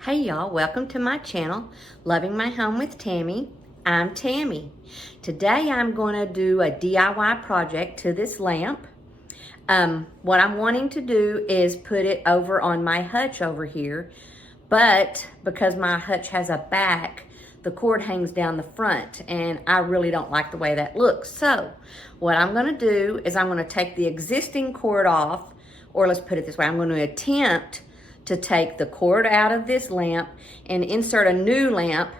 Hey y'all, welcome to my channel, Loving My Home with Tammy. I'm Tammy. Today I'm going to do a DIY project to this lamp. What I'm wanting to do is put it over on my hutch over here, but because my hutch has a back, the cord hangs down the front and I really don't like the way that looks. So what I'm going to do is I'm going to take the existing cord off, or let's put it this way, I'm going to attempt to take the cord out of this lamp and insert a new lamp.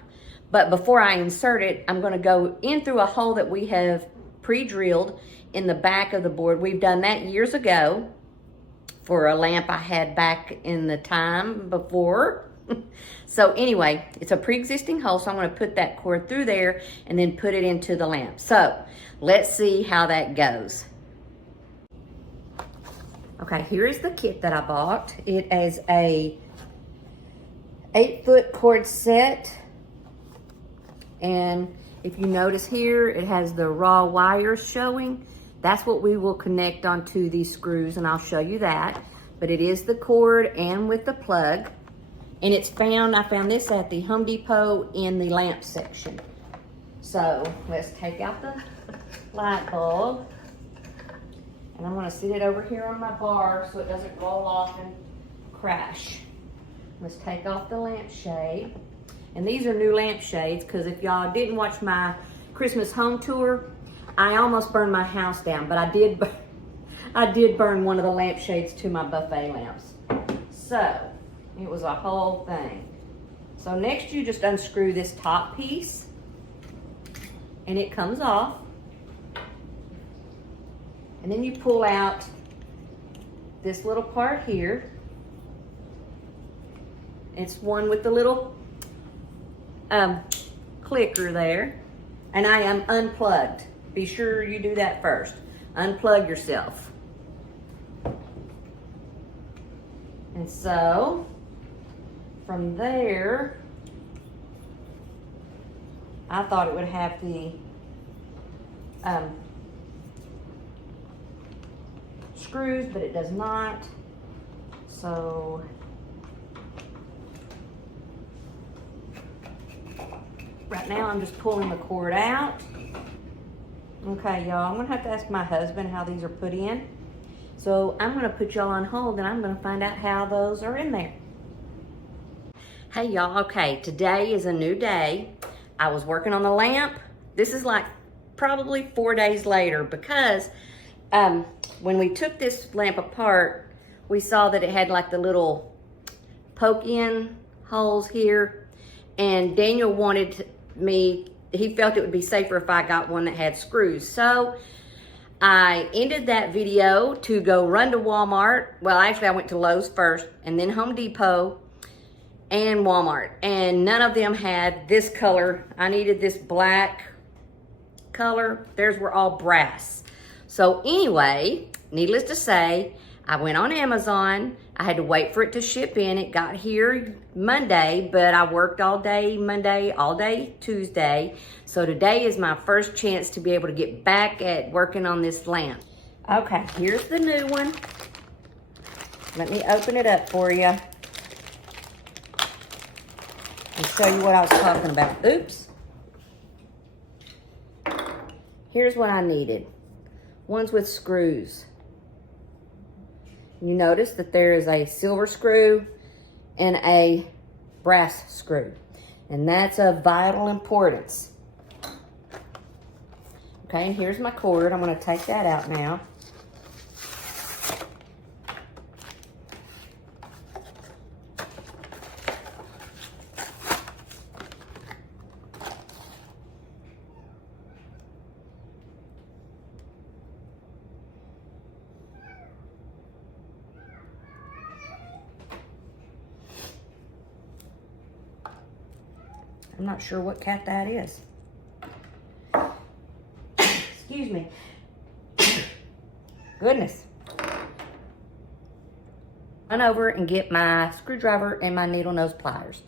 But before I insert it, I'm going to go in through a hole that we have pre-drilled in the back of the board. We've done that years ago for a lamp I had back in the time before. So anyway, it's a pre-existing hole, so I'm going to put that cord through there and then put it into the lamp. So let's see how that goes. Okay, here is the kit that I bought. It is a 8-foot cord set. And if you notice here, it has the raw wires showing. That's what we will connect onto these screws, and I'll show you that. But it is the cord and with the plug. And it's I found this at the Home Depot in the lamp section. So let's take out the light bulb. And I'm going to sit it over here on my bar so it doesn't roll off and crash. Let's take off the lampshade. And these are new lampshades because if y'all didn't watch my Christmas home tour, I almost burned my house down, but I did burn one of the lampshades to my buffet lamps. So it was a whole thing. So next you just unscrew this top piece and it comes off. And then you pull out this little part here. It's one with the little clicker there. And I am unplugged. Be sure you do that first. Unplug yourself. And so, from there, I thought it would have the screws, but it does not. So right now I'm just pulling the cord out. Okay, y'all, I'm gonna have to ask my husband how these are put in. So I'm gonna put y'all on hold and I'm gonna find out how those are in there. Hey y'all, okay, today is a new day. I was working on the lamp. This is like probably 4 days later because when we took this lamp apart, we saw that it had like the little poke-in holes here, and Daniel wanted he felt it would be safer if I got one that had screws. So I ended that video to go run to Walmart. Well, actually I went to Lowe's first and then Home Depot and Walmart, and none of them had this color. I needed this black color. Theirs were all brass. So anyway, needless to say, I went on Amazon. I had to wait for it to ship in. It got here Monday, but I worked all day Monday, all day Tuesday. So today is my first chance to be able to get back at working on this lamp. Okay, here's the new one. Let me open it up for you and show you what I was talking about. Oops. Here's what I needed. Ones with screws. You notice that there is a silver screw and a brass screw, and that's of vital importance. Okay, and here's my cord. I'm going to take that out now. I'm not sure what cat that is. Excuse me. Goodness. Run over and get my screwdriver and my needle nose pliers.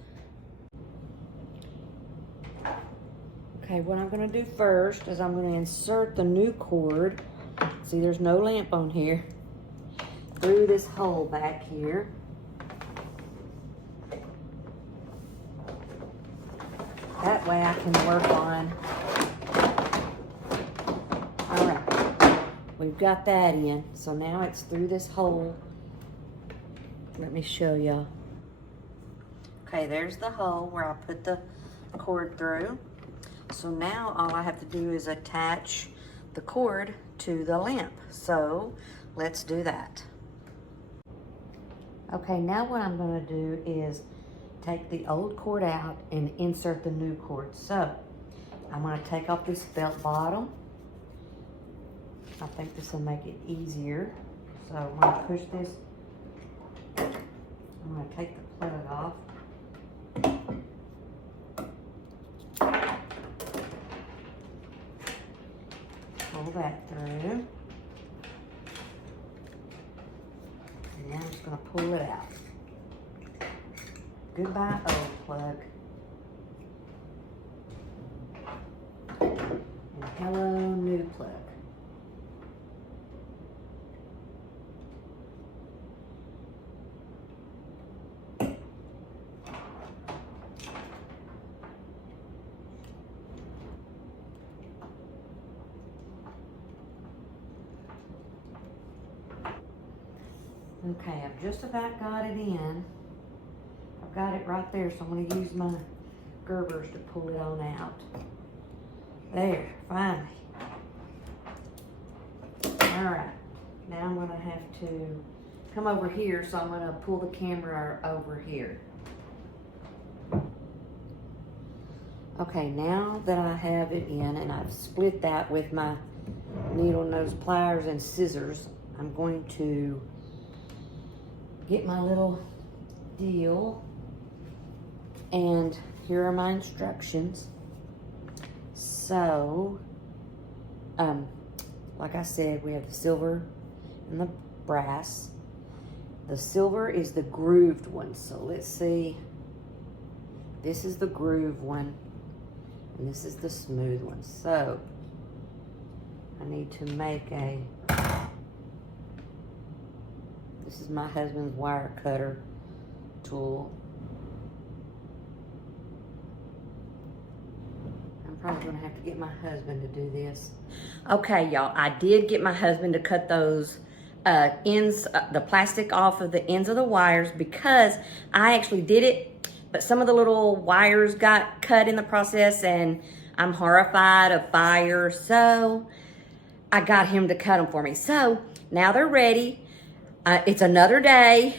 Okay, what I'm going to do first is I'm going to insert the new cord. See, there's no lamp on here. Through this hole back here. can work on. All right, we've got that in. So now it's through this hole. Let me show y'all. Okay, there's the hole where I put the cord through. So now all I have to do is attach the cord to the lamp. So let's do that. Okay, now what I'm gonna do is take the old cord out and insert the new cord. So I'm gonna take off this belt bottom. I think this will make it easier. So I'm gonna push this. I'm gonna take the plug off. Pull that through. And now I'm just gonna pull it out. Goodbye, old plug. And hello, new plug. Okay, I've just about got it in. I've got it right there, so I'm going to use my Gerbers to pull it on out. There, finally. All right, now I'm going to have to come over here, so I'm going to pull the camera over here. Okay, now that I have it in and I've split that with my needle nose pliers and scissors, I'm going to get my little deal, and here are my instructions. So, like I said, we have the silver and the brass. The silver is the grooved one, so let's see. This is the groove one, and this is the smooth one. So, I need to make a, this is my husband's wire cutter tool. I'm probably gonna have to get my husband to do this. Okay, y'all, I did get my husband to cut those ends, the plastic off of the ends of the wires, because I actually did it, but some of the little wires got cut in the process and I'm horrified of fire, so I got him to cut them for me. So now they're ready. It's another day.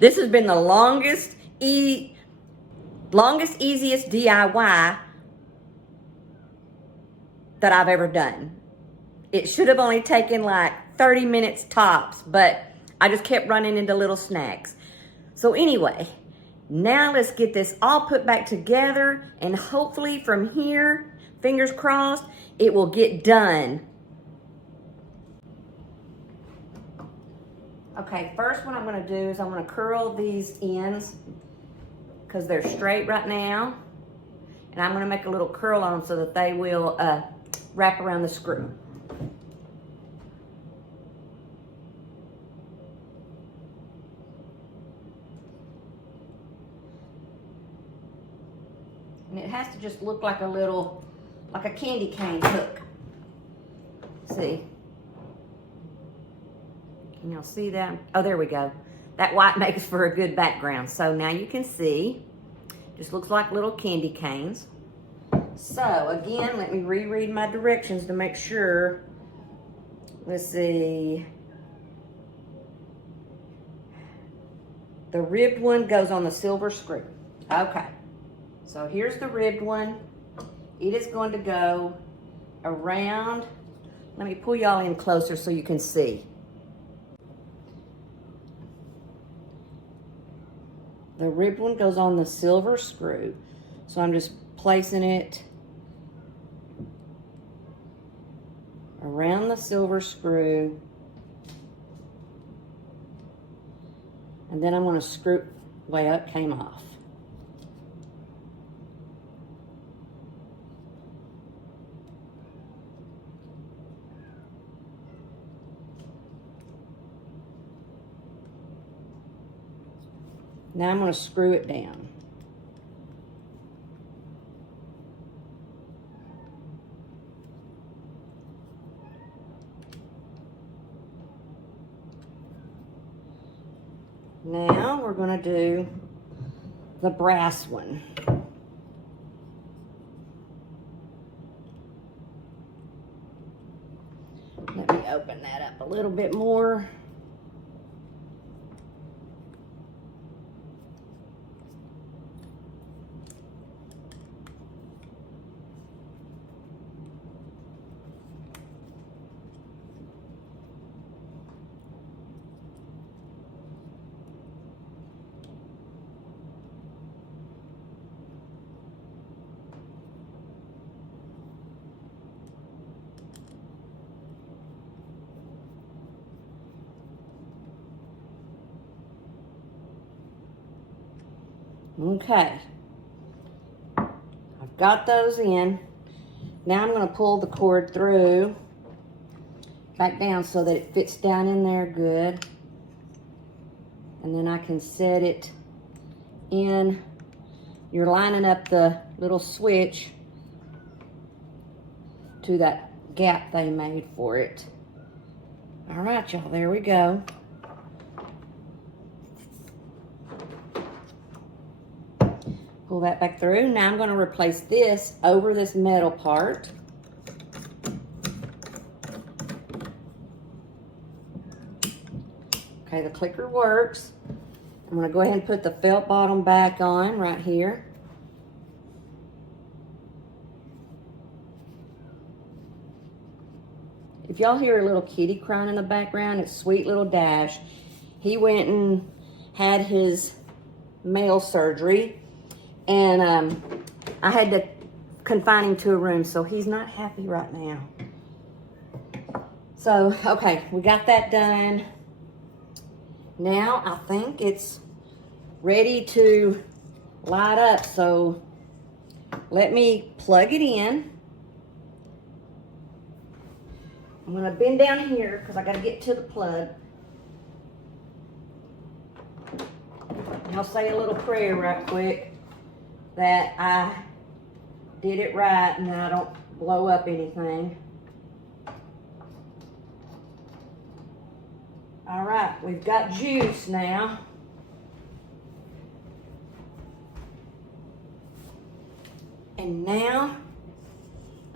This has been the longest, easiest DIY that I've ever done. It should have only taken like 30 minutes tops, but I just kept running into little snags. So anyway, now let's get this all put back together, and hopefully from here, fingers crossed, it will get done. Okay, first what I'm gonna do is I'm gonna curl these ends because they're straight right now. And I'm gonna make a little curl on them so that they will wrap around the screw. And it has to just look like a little, like a candy cane hook. See? Can y'all see that? Oh, there we go. That white makes for a good background. So now you can see, just looks like little candy canes. So again, let me reread my directions to make sure. Let's see. The ribbed one goes on the silver screw. Okay. So here's the ribbed one. It is going to go around. Let me pull y'all in closer so you can see. The ribbed one goes on the silver screw. So I'm just placing it around the silver screw. And then I'm going to screw, way up, came off. Now I'm going to screw it down. Now we're gonna do the brass one. Let me open that up a little bit more. Okay, I've got those in. Now I'm going to pull the cord through, back down so that it fits down in there good. And then I can set it in. You're lining up the little switch to that gap they made for it. All right, y'all, there we go. Pull that back through. Now I'm going to replace this over this metal part. Okay, the clicker works. I'm going to go ahead and put the felt bottom back on right here. If y'all hear a little kitty crying in the background, it's sweet little Dash. He went and had his male surgery. And I had to confine him to a room, so he's not happy right now. So, okay, we got that done. Now, I think it's ready to light up, so let me plug it in. I'm going to bend down here because I got to get to the plug. And I'll say a little prayer right quick that I did it right and I don't blow up anything. All right, we've got juice now. And now,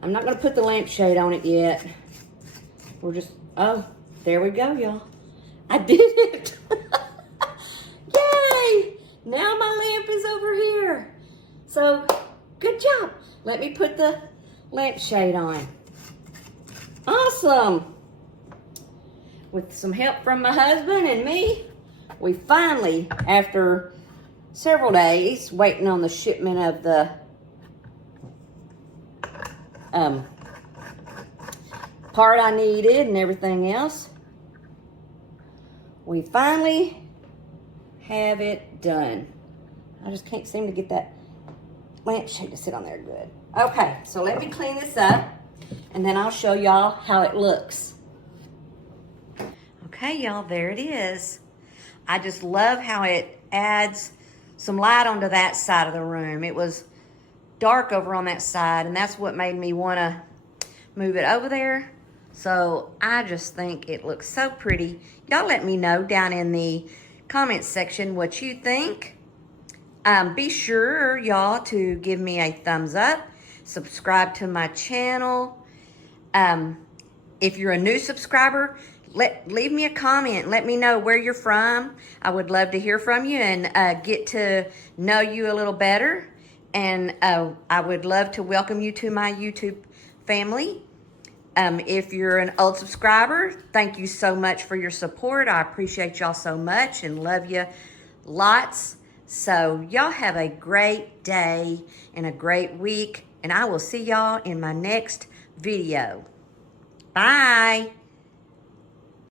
I'm not gonna put the lampshade on it yet. We're just, oh, there we go, y'all. I did it. Yay! Now my lamp is over here. So, good job. Let me put the lampshade on. Awesome. With some help from my husband and me, we finally, after several days waiting on the shipment of the part I needed and everything else, we finally have it done. I just can't seem to get that lampshade to sit on there good. Okay, so let me clean this up and then I'll show y'all how it looks. Okay, y'all, there it is. I just love how it adds some light onto that side of the room. It was dark over on that side, and that's what made me want to move it over there. So I just think it looks so pretty. Y'all let me know down in the comments section what you think. Be sure, y'all, to give me a thumbs up. Subscribe to my channel. If you're a new subscriber, leave me a comment. Let me know where you're from. I would love to hear from you and get to know you a little better. And I would love to welcome you to my YouTube family. If you're an old subscriber, thank you so much for your support. I appreciate y'all so much and love you lots. So y'all have a great day and a great week. And I will see y'all in my next video. Bye.